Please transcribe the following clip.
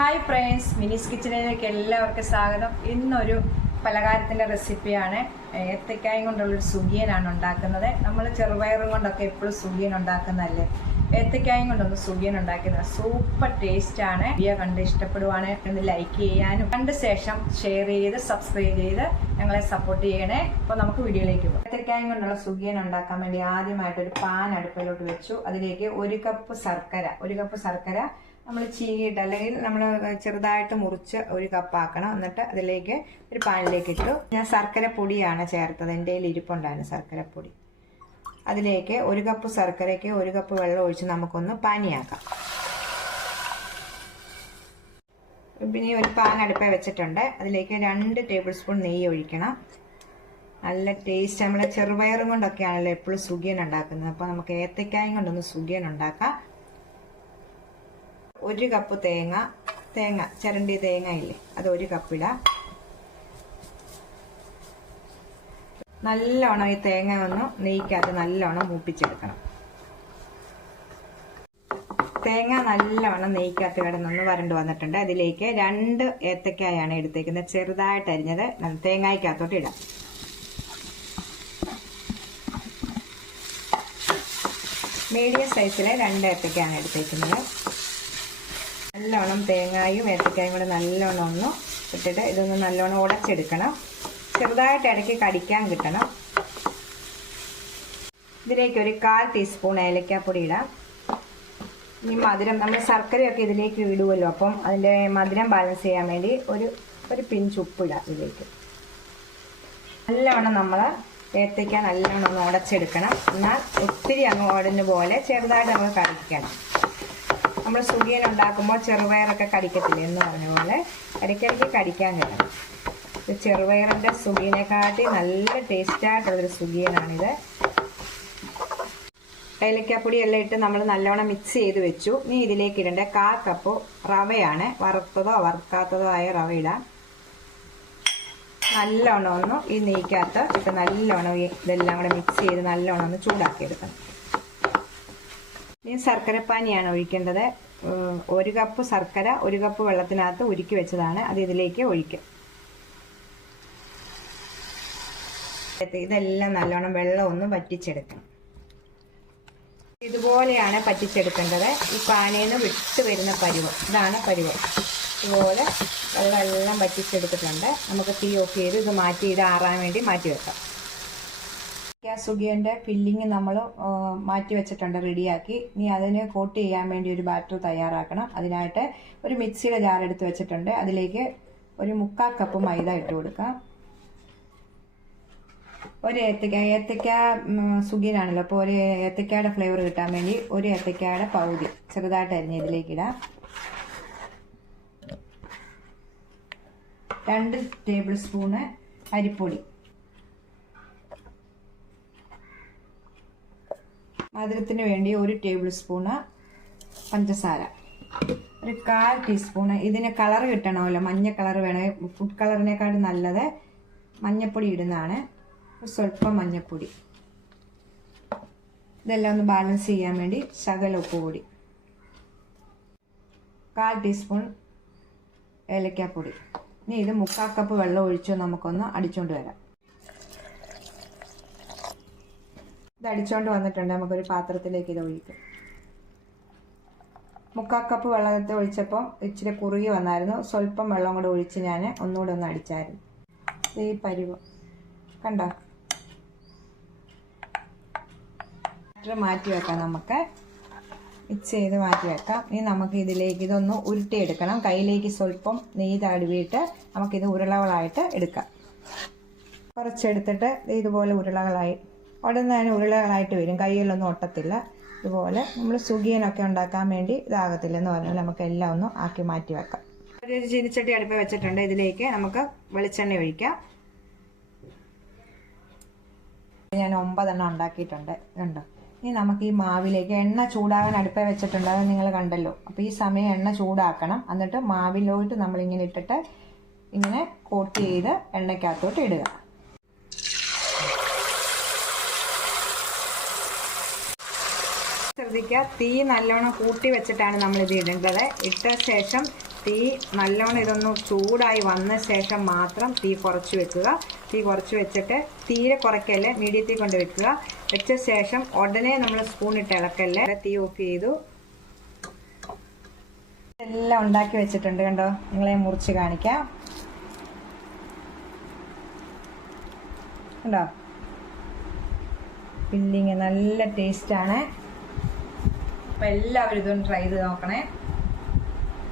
Hi friends മിനിസ് കിച്ചണിലേക്ക് എല്ലാവർക്കും സ്വാഗതം. ഇന്നൊരു പലഹാരത്തിന്റെ റെസിപ്പിയാണ് ഏത്തക്കായും കൊണ്ടുള്ളൊരു സുഖിയനാണ് ഉണ്ടാക്കുന്നത്. നമ്മൾ ചെറുപയറും കൊണ്ടൊക്കെ എപ്പോഴും സുഖിയൻ ഉണ്ടാക്കുന്നതല്ലേ? ഏത്തക്കായും കൊണ്ടൊന്ന് സുഖിയൻ ഉണ്ടാക്കുന്നത് സൂപ്പർ ടേസ്റ്റ് ആണ്. വീഡിയോ കണ്ട് ഇഷ്ടപ്പെടുവാണ്. ഒന്ന് ലൈക്ക് ചെയ്യാനും കണ്ട ശേഷം ഷെയർ ചെയ്ത് സബ്സ്ക്രൈബ് ചെയ്ത് ഞങ്ങളെ സപ്പോർട്ട് ചെയ്യണേ. അപ്പോൾ നമുക്ക് വീഡിയോയിലേക്ക് പോകാം. ഏത്തക്കായും കൊണ്ടുള്ള സുഖിയൻ ഉണ്ടാക്കാൻ വേണ്ടി ആദ്യമായിട്ട് ഒരു പാൻ അടുപ്പിലോട്ട് വെച്ചു. അതിലേക്ക് ഒരു കപ്പ് ശർക്കര ഒരു കപ്പ് ശർക്കര നമ്മൾ ചീകിയിട്ട് അല്ലെങ്കിൽ നമ്മൾ ചെറുതായിട്ട് മുറിച്ച് ഒരു കപ്പാക്കണം. എന്നിട്ട് അതിലേക്ക് ഒരു പാനിലേക്ക് ഇട്ടു. ഞാൻ ശർക്കര പൊടിയാണ് ചേർത്തത്. എന്റെ കയ്യിൽ ഇരിപ്പുണ്ടായിരുന്നു ശർക്കര പൊടി അതിലേക്ക് ഒരു കപ്പ് ശർക്കരയ്ക്ക് ഒരു കപ്പ് വെള്ളം ഒഴിച്ച് നമുക്കൊന്ന് പാനിയാക്കാം. പിന്നെ ഒരു പാൻ അടുപ്പേ വെച്ചിട്ടുണ്ട്. അതിലേക്ക് രണ്ട് ടേബിൾ സ്പൂൺ നെയ്യ് ഒഴിക്കണം. നല്ല ടേസ്റ്റ്. നമ്മളെ ചെറുപയറും കൊണ്ടൊക്കെയാണല്ലോ എപ്പോഴും സുഖിയൻ ഉണ്ടാക്കുന്നത്. അപ്പോൾ നമുക്ക് ഏത്തക്കായും കൊണ്ടൊന്ന് സുഖിയൻ ഉണ്ടാക്കാം. ഒരു കപ്പ് തേങ്ങ തേങ്ങ ചരണ്ടി തേങ്ങ ഇല്ലേ? അത് ഒരു കപ്പിട നല്ലോണം ഈ തേങ്ങ ഒന്ന് നെയ്ക്കകത്ത് നല്ലോണം മൂപ്പിച്ചെടുക്കണം. തേങ്ങ നല്ലവണ്ണം നെയ്ക്കകത്ത് കിടന്നൊന്ന് വരണ്ട് വന്നിട്ടുണ്ട്. അതിലേക്ക് രണ്ട് ഏത്തക്കായാണ് എടുത്തേക്കുന്നത്. ചെറുതായിട്ട് അരിഞ്ഞത് തേങ്ങായ്ക്കകത്തോട്ട് ഇടാം. മീഡിയം സൈസിലെ രണ്ട് ഏത്തക്കായാണ് എടുത്തേക്കുന്നത്. നല്ലോണം തേങ്ങായും ഏത്തക്കായും കൂടെ നല്ലോണം ഒന്ന് ഇട്ടിട്ട് ഇതൊന്ന് നല്ലോണം ഉടച്ചെടുക്കണം. ചെറുതായിട്ട് ഇടയ്ക്ക് കടിക്കാൻ കിട്ടണം. ഇതിലേക്ക് ഒരു കാൽ ടീസ്പൂൺ ഏലക്കാപ്പൊടി ഇടാം. ഈ മധുരം നമ്മൾ ശർക്കരയൊക്കെ ഇതിലേക്ക് ഇടുമല്ലോ അപ്പം അതിന്റെ മധുരം ബാലൻസ് ചെയ്യാൻ വേണ്ടി ഒരു ഒരു പിഞ്ച് ഉപ്പ് ഇടാം ഇതിലേക്ക്. നല്ലവണ്ണം നമ്മൾ ഏത്തയ്ക്ക നല്ലോണം ഒന്ന് ഉടച്ചെടുക്കണം. എന്നാൽ ഒത്തിരി അങ്ങ് ഓടുന്ന പോലെ ചെറുതായിട്ട് നമ്മൾ കടിക്കണം നമ്മൾ സുഖിയൻ ഉണ്ടാക്കുമ്പോൾ ചെറുപയറൊക്കെ കടിക്കത്തില്ല എന്ന് പറഞ്ഞ പോലെ ഇടയ്ക്കിടയ്ക്ക് കടിക്കാൻ ഇത് ചെറുപയറിന്റെ സുഖിയനെക്കാട്ടി നല്ല ടേസ്റ്റായിട്ടുള്ളൊരു സുഖിയനാണിത്. ഏലക്കാപ്പൊടി എല്ലാം ഇട്ട് നമ്മൾ നല്ലവണ്ണം മിക്സ് ചെയ്ത് വെച്ചു. ഇനി ഇതിലേക്ക് ഇടേണ്ട കാ കപ്പ് റവയാണ്. വറുത്തതോ വറുക്കാത്തതോ ആയ റവ ഇടാം. നല്ലോണം ഒന്ന് ഈ നെയ്ക്കകത്ത് ഇട്ട് നല്ലോണം ഇതെല്ലാം കൂടെ മിക്സ് ചെയ്ത് നല്ലോണം ഒന്ന് ചൂടാക്കി എടുക്കണം ഇനി ശർക്കരപ്പാനിയാണ് ഒഴിക്കേണ്ടത്. ഒരു കപ്പ് ശർക്കര ഒരു കപ്പ് വെള്ളത്തിനകത്ത് ഉരുക്കി വെച്ചതാണ്. അത് ഇതിലേക്ക് ഒഴിക്കും. ഇതെല്ലാം നല്ലോണം വെള്ളം ഒന്ന് വറ്റിച്ചെടുക്കണം. ഇതുപോലെയാണ് പറ്റിച്ചെടുക്കേണ്ടത്. ഈ പാനയിൽ നിന്ന് വിട്ട് വരുന്ന പരുവം. ഇതാണ് പരുവം. ഇതുപോലെ വെള്ളമെല്ലാം വറ്റിച്ചെടുത്തിട്ടുണ്ട്. നമുക്ക് തീ ഓഫ് ചെയ്ത് ഇത് മാറ്റി ഇത് ആറാൻ വേണ്ടി മാറ്റി വെക്കാം. സുഗിയന്റെ ഫില്ലിങ് നമ്മൾ മാറ്റി വെച്ചിട്ടുണ്ട് റെഡിയാക്കി. ഇനി അതിന് കോട്ട് ചെയ്യാൻ വേണ്ടി ഒരു ബാറ്റർ തയ്യാറാക്കണം. അതിനായിട്ട് ഒരു മിക്സിയുടെ ജാർ എടുത്ത് വെച്ചിട്ടുണ്ട്. അതിലേക്ക് ഒരു മുക്കാൽ കപ്പ് മൈദ ഇട്ട് കൊടുക്കാം. ഒരു ഏത്തക്ക ഏത്തക്ക സുഗിയനാണല്ലോ അപ്പോൾ ഒരു ഏത്തക്കയുടെ ഫ്ലേവർ കിട്ടാൻ വേണ്ടി ഒരു ഏത്തക്കയുടെ പകുതി ചെറുതായിട്ട് അരിഞ്ഞ് ഇതിലേക്ക് ഇടാം. രണ്ട് ടേബിൾ സ്പൂണ് അരിപ്പൊടി. മധുരത്തിന് വേണ്ടി ഒരു ടേബിൾ സ്പൂണ് പഞ്ചസാര ഒരു കാൽ ടീസ്പൂണ് ഇതിന് കളർ കിട്ടണമല്ലോ മഞ്ഞ കളർ വേണേ. ഫുഡ് കളറിനേക്കാളും നല്ലത് മഞ്ഞപ്പൊടി ഇടുന്നതാണ്. സ്വല്പം മഞ്ഞപ്പൊടി. ഇതെല്ലാം ഒന്ന് ബാലൻസ് ചെയ്യാൻ വേണ്ടി ശകല ഉപ്പ് പൊടി. കാൽ ടീസ്പൂൺ ഏലക്കാപ്പൊടി. ഇനി ഇത് മുക്കാൽ കപ്പ് വെള്ളം ഒഴിച്ച് നമുക്കൊന്ന് അടിച്ചുകൊണ്ട് വരാം. ഇത് അടിച്ചുകൊണ്ട് വന്നിട്ടുണ്ട്. നമുക്കൊരു പാത്രത്തിലേക്ക് ഇത് ഒഴിക്കും. മുക്കാൽ കപ്പ് വെള്ളത്തെ ഒഴിച്ചപ്പോൾ ഇച്ചിരി കുറുകി വന്നായിരുന്നു. സ്വല്പം വെള്ളം കൂടെ ഒഴിച്ച് ഞാൻ ഒന്നുകൂടെ ഒന്ന് അടിച്ചായിരുന്നു. ഈ പരിവ്. കണ്ടോ? ബാറ്റർ മാറ്റി വെക്കാം നമുക്ക്. മിക്സ് ചെയ്ത് മാറ്റി വെക്കാം. ഇനി നമുക്ക് ഇതിലേക്ക് ഇതൊന്ന് ഉരുട്ടിയെടുക്കണം. കയ്യിലേക്ക് സ്വല്പം നെയ്യ് തടവിയിട്ട് നമുക്കിത് ഉരുളകളായിട്ട് എടുക്കാം. കുറച്ചെടുത്തിട്ട് ഇതുപോലെ ഉരുളകളായി ഉടനെ തന്നെ ഉരുളകളായിട്ട് വരും. കയ്യിലൊന്നും ഒട്ടത്തില്ല. ഇതുപോലെ നമ്മൾ സുഖിയനൊക്കെ ഉണ്ടാക്കാൻ വേണ്ടി ഇതാകത്തില്ലെന്ന് പറഞ്ഞാൽ നമുക്ക് എല്ലാം ഒന്നും ആക്കി മാറ്റി വെക്കാം. ഒരു ചീനിച്ചട്ടി അടുപ്പ് വെച്ചിട്ടുണ്ട്. ഇതിലേക്ക് നമുക്ക് വെളിച്ചെണ്ണ ഒഴിക്കാം. ഞാൻ ഒമ്പതെണ്ണം ഉണ്ടാക്കിയിട്ടുണ്ട്. കണ്ടോ? ഇനി നമുക്ക് ഈ മാവിലേക്ക് എണ്ണ ചൂടാകാൻ അടുപ്പേ വെച്ചിട്ടുണ്ട്. അത് നിങ്ങൾ കണ്ടല്ലോ. അപ്പോൾ ഈ സമയം എണ്ണ ചൂടാക്കണം. എന്നിട്ട് മാവിലോട്ട് നമ്മളിങ്ങനെ ഇട്ടിട്ട് ഇങ്ങനെ കോട്ട് ചെയ്ത് എണ്ണയ്ക്കകത്തോട്ട് ഇടുക. ശ്രദ്ധിക്കുക. തീ നല്ലോണം കൂട്ടി വെച്ചിട്ടാണ് നമ്മൾ ഇത് ഇടേണ്ടത്. ഇട്ട ശേഷം തീ നല്ലോണം ഇതൊന്ന് ചൂടായി വന്ന ശേഷം മാത്രം തീ കുറച്ച് വെക്കുക. തീ കുറച്ച് വെച്ചിട്ട് തീരെ കുറയ്ക്കല്ലേ മീഡിയത്തിൽ കൊണ്ട് വെക്കുക. വെച്ച ശേഷം ഉടനെ നമ്മൾ സ്പൂൺ ഇട്ട് ഇളക്കല്ലേ. തീ ഓഫ് ചെയ്തു. എല്ലാം ഉണ്ടാക്കി വെച്ചിട്ടുണ്ട് കണ്ടോ? നിങ്ങളെ മുറിച്ച് കാണിക്കാം. കണ്ടോ? ഫില്ലിങ് നല്ല ടേസ്റ്റാണ്. അപ്പം എല്ലാവരും ഇതൊന്ന് ട്രൈ ചെയ്ത് നോക്കണേ.